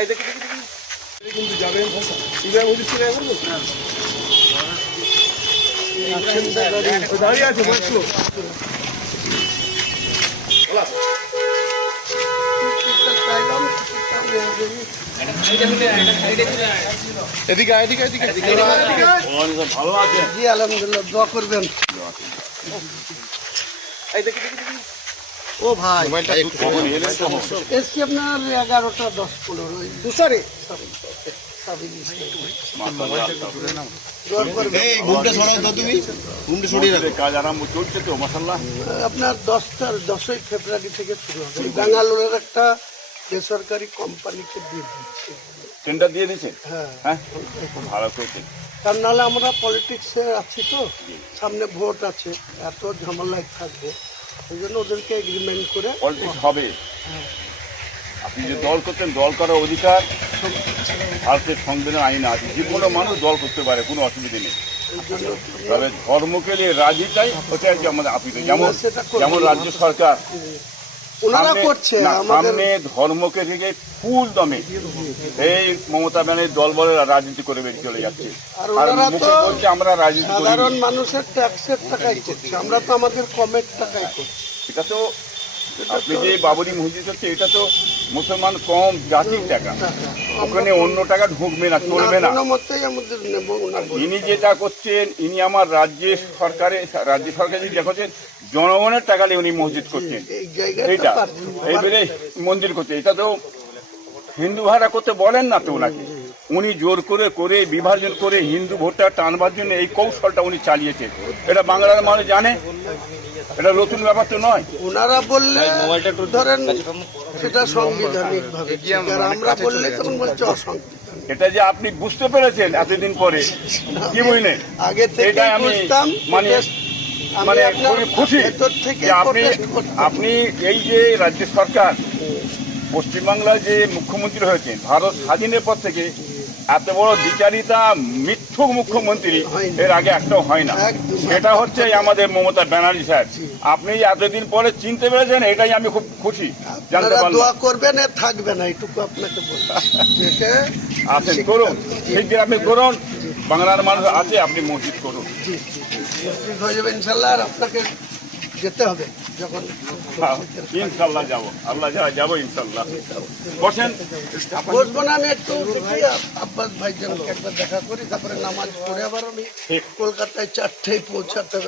এই দেখি দেখি দেখি কিন্তু যাবেন ইব্রাহিম হুজুর ছিল এখন দাঁড়িয়ে আছে বসো এদিকে এদিকে এদিকে ভালো আছে জি আলহামদুলিল্লাহ দোয়া করবেন এই দেখি দেখি দেখি ও ভাই এসছি আপনার 11টা 10-15 দুসারে আপনার 10ই ফেব্রুয়ারি থেকে শুরু হবে ব্যাঙ্গালোরের একটা বেসরকারি কোম্পানিকে দিয়ে দিচ্ছে টেন্ডার দিয়ে দিচ্ছে হ্যাঁ ভালো করেছে তার নাহলে আমরা পলিটিক্সে আছি তো সামনে ভোট আছে এত ঝামেলায় থাকবো এই জন্য ওদেরকে এগ্রিমেন্ট করে পলিটিক্স হবে আপনি যে দল করতেন দল করার অধিকার ভারতের সংবিধান আইন আছে যে কোনো মানুষ দল করতে পারে কোনো অসুবিধা নেই তবে ধর্মকে নিয়ে রাজনীতিটাই হচ্ছে আর কি আমাদের আপিত যেমন যেমন রাজ্য সরকার ওনারা করছে সামনে ধর্মকে থেকে ফুল দমে এই মমতা ব্যানার্জির দল বলে রাজনীতি করে বেরিয়ে চলে যাচ্ছে আর মুখে বলছে আমরা রাজনীতি করি সাধারণ মানুষের ট্যাক্সের টাকাই করছে আমরা তো আমাদের কমের টাকাই করছি এটা তো আপনি যে বাবরি মসজিদ হচ্ছে এটা তো মুসলমান কম জাতির টাকা ওখানে অন্য টাকা ঢুকবে না চলবে না ইনি যেটা করছেন ইনি আমার রাজ্য সরকার যদি দেখছেন জনগণের টাকা নিয়ে উনি মসজিদ করছেন এইটা এইবারে মন্দির করছে এটা তো হিন্দু ভাড়া করতে বলেন না তো ওনাকে উনি জোর করে বিভাজন করে হিন্দু ভোটটা টানবার জন্য এই কৌশলটা উনি চালিয়েছেন এটা বাংলার মানুষ জানে এটা নতুন ব্যাপার তো নয় ওনারা বললে ধরেন সেটা সাংবিধানিক ভাবে আমরা বললে তখন বলছে অসাংবিধানিক এটা যে আপনি বুঝতে পেরেছেন এতদিন পরে কি বুঝলেন আগে থেকে বুঝতাম মানে খুবই খুশি যে আপনি এই যে রাজ্য সরকার পশ্চিমবাংলায় যে মুখ্যমন্ত্রী হয়েছেন ভারত স্বাধীনের পর থেকে এত বড় বিচারিতা মিথ্যুক মুখ্যমন্ত্রী এর আগে একটাও হয় না এটা হচ্ছে আমাদের মমতা ব্যানার্জি সাহেব আপনি এতদিন পরে চিনতে পেরেছেন এটাই আমি খুব খুশি জানতে পারলাম দোয়া করবেন থাকবে না এটুকু আপনাকে আসেন করুন ঠিক আপনি করুন বাংলার মানুষ আছে আপনি মসজিদ করুন হয়ে যাবে ইনশাল্লাহ আর আপনাকে যেতে হবে যখন ইনশাল্লাহ যাবো আল্লাহ যাবো ইনশাল্লাহ বসেন বসবো না আমি একটু আব্বাস ভাইজানকে একবার দেখা করি তারপরে নামাজ পড়ে আবার আমি কলকাতায় 4টায় পৌঁছাতে হবে